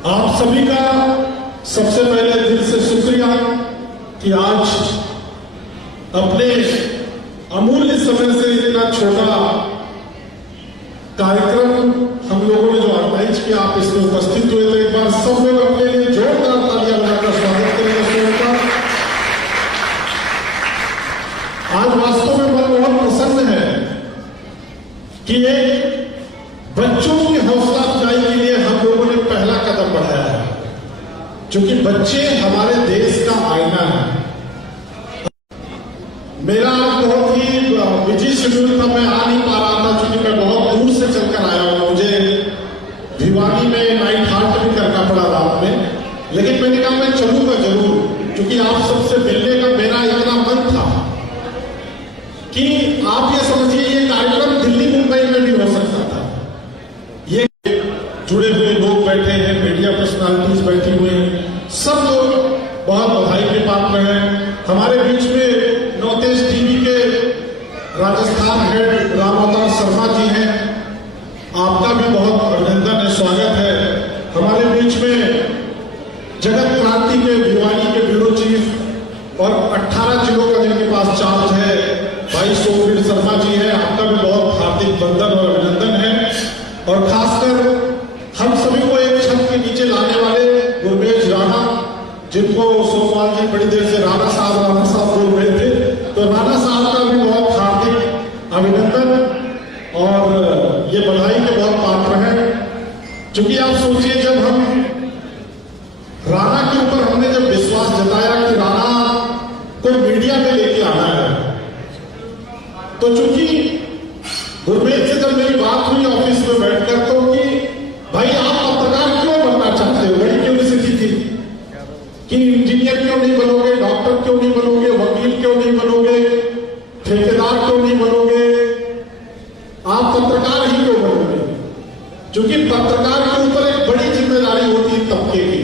आप सभी का सबसे पहले दिल से शुक्रिया कि आज अपने अमूल्य समय से इतना छोटा कार्यक्रम हम लोगों ने जो ऑर्गेनाइज किया, आप इसमें उपस्थित हुए। तो एक बार सब लोग अपने लिए जोरदार तालियां बजाकर स्वागत करेंगे स्टूडेंट का। आज वास्तव में मन बहुत प्रसन्न है कि एक बच्चों की हौसला अफजाई के लिए हम लोगों ने पहला कदम बढ़ाया है, क्योंकि बच्चे हमारे देश का आईना है। मेरा बहुत ही बिजी शेड्यूल था, मैं आ नहीं पा रहा था, क्योंकि मैं बहुत दूर से चलकर आया हूं। मुझे भिवानी में नाइट हाल्ट भी करना पड़ा रात में, लेकिन मैंने कहा मैं चलूंगा जरूर, क्योंकि आप सबसे मिलने का मेरा इतना मन था कि आप ये समझिए ये कार्यक्रम दिल्ली मुंबई में भी हो सकता था। ये जुड़े हुए लोग बैठे हैं, मीडिया पर्सनालिटीज बैठी हुए हैं, सब लोग बहुत बधाई के पात्र हैं। हमारे बीच में नौतेज टीवी के राजस्थान हेड राम अवतार शर्मा जी हैं, आपका भी बहुत अभिनंदन है, स्वागत है। हमारे बीच में जगत क्रांति के भिवानी के ब्यूरो चीफ और 18 जिलों का जिनके पास चार्ज है भाई सोमवीर शर्मा जी हैं, आपका भी बहुत हार्दिक वंदन और अभिनंदन है। और खासकर हम सभी को एक छत के नीचे लाने वाले गुरमेज राणा, जिनको सोमवार जी बड़ी देर से राणा साहब बोल रहे थे, तो राणा साहब का भी बहुत हार्दिक अभिनंदन और ये बधाई के बहुत पात्र हैं। क्योंकि आप सोचिए, जब हम राणा के ऊपर हमने जब विश्वास जताया कि राणा को मीडिया में लेके आना है, तो चूंकि गुरमेज से जब मेरी बात हुई ऑफिस में बैठकर, तो कि भाई आप पत्रकार क्यों बनना चाहते हो, बड़ी क्यूरियोसिटी थी कि इंजीनियर क्यों नहीं बनोगे, डॉक्टर क्यों नहीं बनोगे, वकील क्यों नहीं बनोगे, ठेकेदार क्यों नहीं बनोगे, आप पत्रकार ही क्यों बनोगे। क्योंकि पत्रकार के ऊपर एक बड़ी जिम्मेदारी होती है तबके की।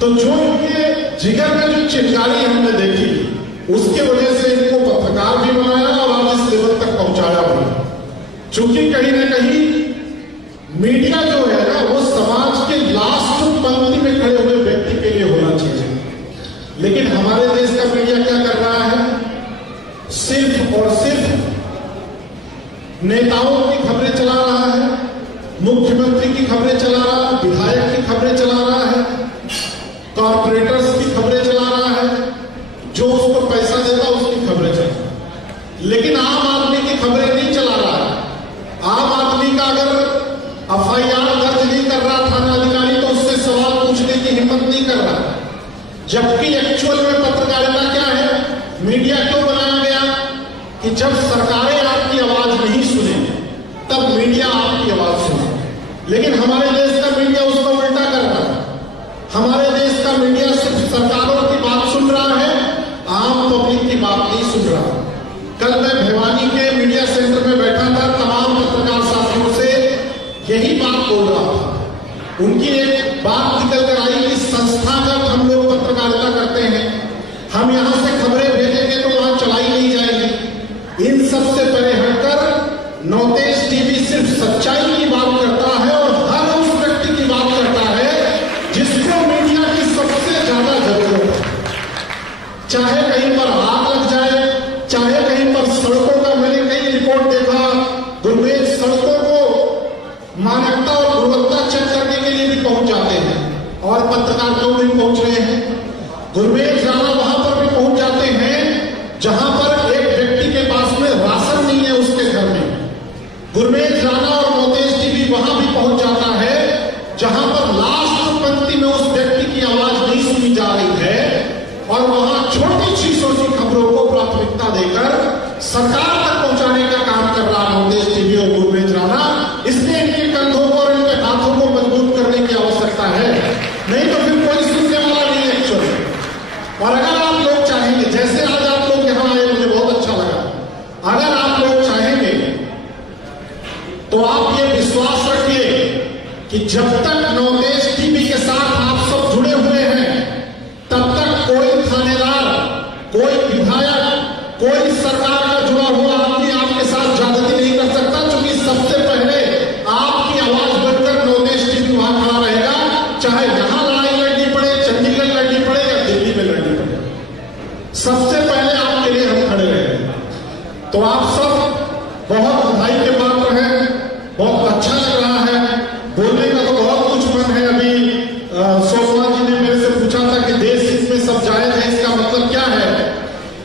तो जो इनके जिगर में जो चिंगारी हमने देखी, उसके वजह से इनको पत्रकार भी बनाया और आज इस लेवल तक पहुंचाया भी। चूंकि कहीं ना कहीं मीडिया जो है ना, वो समाज के लास्ट पंक्ति में खड़े हुए व्यक्ति के लिए होना चाहिए। लेकिन हमारे देश का मीडिया क्या कर रहा है, सिर्फ और सिर्फ नेताओं की खबरें चला रहा है, मुख्यमंत्री की खबरें चला रहा है, विधायक की खबरें चला रहा है, कॉर्पोरेटर्स की खबरें चला रहा है, जो उसको पैसा देता उसकी खबरें चला रहा है। लेकिन आम आदमी की खबरें नहीं चला रहा है। आम आदमी का अगर एफआईआर दर्ज नहीं कर रहा थाना अधिकारी, तो उससे सवाल पूछने की हिम्मत नहीं कर रहा। जबकि एक्चुअल में पत्रकारिता क्या है, मीडिया क्यों बनाया गया कि जब सरकारें आपकी आवाज नहीं सुने तब मीडिया आपकी आवाज सुने। लेकिन हमारे देश का मीडिया उसका उल्टा कर रहा है। हमारे देश का मीडिया सिर्फ सरकारों की बात सुन रहा है, आम पब्लिक की बात नहीं सुन रहा। कल मैं भिवानी के मीडिया सेंटर में बैठा था, तमाम पत्रकार साथियों से यही बात बोल रहा था। उनकी एक बात निकल कर आई कि संस्थागत हम लोग पत्रकारिता करते हैं, हम यहां से खबरें भेजेंगे तो वहां चलाई नहीं जाएगी। इन सबसे परे हटकर नौतेज टीवी सिर्फ सच्चाई की बात करता है और हर उस व्यक्ति की बात करता है जिसको मीडिया की सबसे ज्यादा जरूरत है। चाहे कहीं पर आग लग जाए, चाहे कहीं पर सड़कों का, मैंने कई रिपोर्ट देखा, गुरमेज सड़कों को मानकता और गुणवत्ता चेक करने के लिए भी पहुंच जाते हैं और पत्रकार क्यों नहीं पहुंच रहे हैं। गुरमेज राणा वहां पर भी पहुंच जाते हैं जहां पर एक व्यक्ति के पास में राशन नहीं है उसके घर में। गुरमेज राणा और नौतेज टीवी वहां भी पहुंच जाता है जहां पर लास्ट पंक्ति में उस व्यक्ति की आवाज नहीं सुनी जा रही है, और वहां छोटी चीजों की खबरों को प्राथमिकता देकर सरकार तक पहुंचाने का काम कर रहा नौतेज टीवी और गुरमेज राणा। इसलिए इनके कंधों को और इनके हाथों को मजबूत करने की आवश्यकता है, नहीं तो फिर कोई सुनने वाला नहीं है एक्चुअली। और अगर आप लोग चाहेंगे, जैसे आज आप लोग यहां आए, मुझे बहुत अच्छा लगा, अगर आप लोग चाहेंगे तो आप ये विश्वास रखिए कि जब तक नौतेज टीवी के साथ आप सब जुड़े हुए हैं, तब तक कोई थानेदार, कोई विधायक, कोई सरकार का जुड़ा हुआ आदमी आपके साथ ज्यादती नहीं कर सकता। क्योंकि सबसे पहले आपकी आवाज बनकर नौतेज टीवी वहां खड़ा रहेगा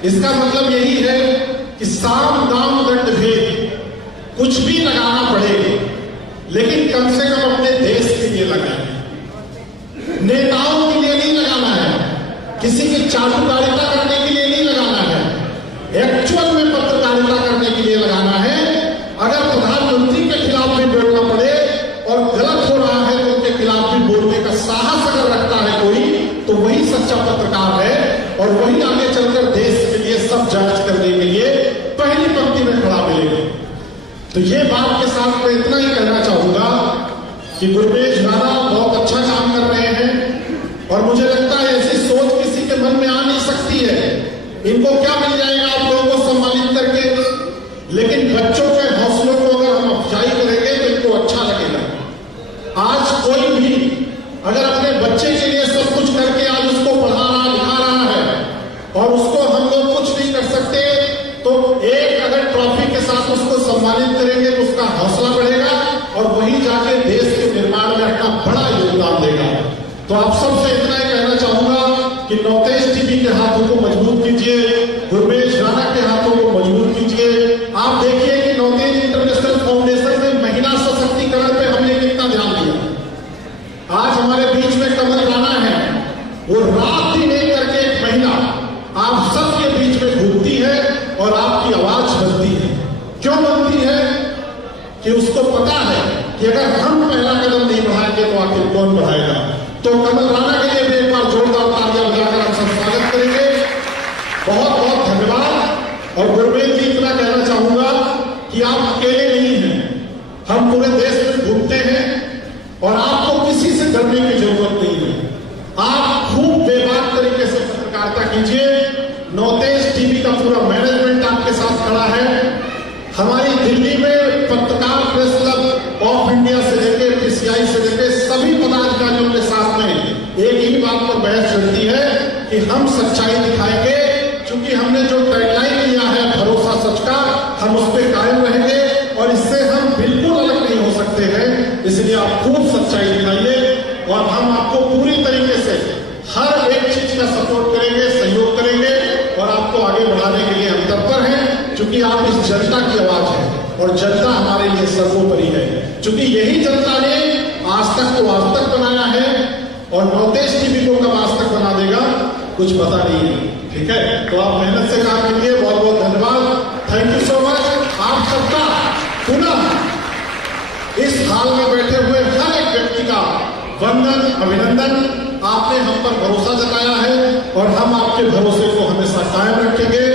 इसका मतलब यही है कि साम दाम दंड भेद कुछ भी लगाना पड़े, लेकिन कम से कम अपने देश के लिए लगाएं। नेताओं के लिए नहीं लगाना है, किसी की चाटुकारिता करने के लिए नहीं लगाना है, एक्चुअल में पत्रकारिता करने के लिए लगाना है। अगर प्रधानमंत्री के खिलाफ भी बोलना पड़े और गलत हो रहा है तो उनके खिलाफ भी बोलने का साहस अगर रखता है कोई, तो वही सच्चा पत्रकार है और वही आगे चलकर देश के लिए सब जांच करने के लिए पहली पंक्ति में खड़ा मिलेगा। तो ये बात के साथ मैं इतना ही कहना चाहूंगा कि गुरमेश राणा बहुत अच्छा काम कर रहे हैं और मुझे लगता है ऐसी सोच किसी के मन में आ नहीं सकती है। इनको क्या मिल जाएगा आप लोगों को सम्मानित करके, लेकिन बच्चों के हौसलों को अगर हम अफजाई करेंगे तो इनको अच्छा लगेगा। आज कोई भी अगर अपने बच्चे के लिए सब कुछ करके आज उसको पढ़ा रहा लिखा रहा है और उसको हम लोग कुछ नहीं कर सकते, तो एक अगर ट्रॉफी के साथ उसको सम्मानित करेंगे तो उसका हौसला बढ़ेगा और वही जाके देश के निर्माण में अपना बड़ा योगदान देगा। तो आप सबसे इतना ही कहना चाहूंगा कि नवतेज टीवी के हाथों को मजबूत कीजिए, गुरमेश राणा के हाथों को मजबूत कीजिए। आप देखिए कि नवतेज इंटरनेशनल फाउंडेशन में महिला सशक्तिकरण पे हमने कितना ध्यान दिया। आज हमारे बीच में कमल राणा है, वो रात दिन एक करके एक महिला आप सबके बीच में घूमती है और आपकी आवाज बनती है। क्यों बनती है? कि उसको पता है कि अगर हम पहला कदम नहीं बढ़ाएंगे तो आखिर कौन बढ़ाएगा। तो कमल राणा के लिए भी एक बार जोरदार तालियां बजाकर हम सब स्वागत करेंगे। बहुत बहुत धन्यवाद। और गुरमेश जी इतना कहना चाहूंगा कि आप अकेले नहीं हैं, हम पूरे देश में घूमते हैं और आपको किसी से डरने की जरूरत नहीं है। आप खूब बेबाक तरीके से पत्रकारिता कीजिए। नवतेज टीवी का पूरा मैनेजमेंट आपके साथ खड़ा है। हमारी दिल्ली में पत्रकार प्रेस क्लब ऑफ इंडिया से लेकर पीसीआई से लेकर सभी पदाधिकारियों के साथ में एक ही बात पर बहस चलती है कि हम सच्चाई दिखाएंगे। क्योंकि हमने जो गाइडलाइन लिया है भरोसा सच का, हम उस पर कायम रहेंगे और इससे हम बिल्कुल अलग नहीं हो सकते हैं। इसलिए आप खूब सच्चाई दिखाइए और हम आपको पूरी तरीके से हर एक चीज का सपोर्ट करेंगे, सहयोग करेंगे और आपको आगे बढ़ाने के लिए हम तत्पर हैं। क्योंकि आप इस जनता की आवाज है और जनता हमारे लिए सर्वोपरि है। क्योंकि यही जनता ने आज तक को आज तक बनाया है और नवतेज टीवी को कब आज तक बना देगा कुछ पता नहीं है। ठीक है, तो आप मेहनत से काम कीजिए। बहुत बहुत धन्यवाद, थैंक यू सो मच। आप सबका पुनः इस हाल में बैठे हुए हर एक व्यक्ति का वंदन, अभिनंदन। आपने हम पर भरोसा जताया है और हम आपके भरोसे को हमेशा कायम रखेंगे।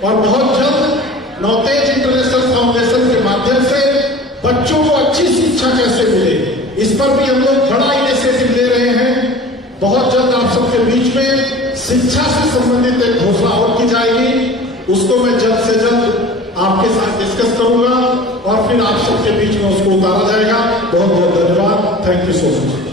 और बहुत जल्द नवतेज इंटरनेशनल फाउंडेशन के माध्यम से बच्चों को अच्छी शिक्षा कैसे मिले, इस पर भी हम लोग बड़ा इनिशिएटिव ले रहे हैं। बहुत जल्द आप सबके बीच में शिक्षा से संबंधित एक घोषणा और की जाएगी, उसको मैं जल्द से जल्द आपके साथ डिस्कस करूंगा और फिर आप सबके बीच में उसको उतारा जाएगा। बहुत बहुत धन्यवाद, थैंक यू सो मच।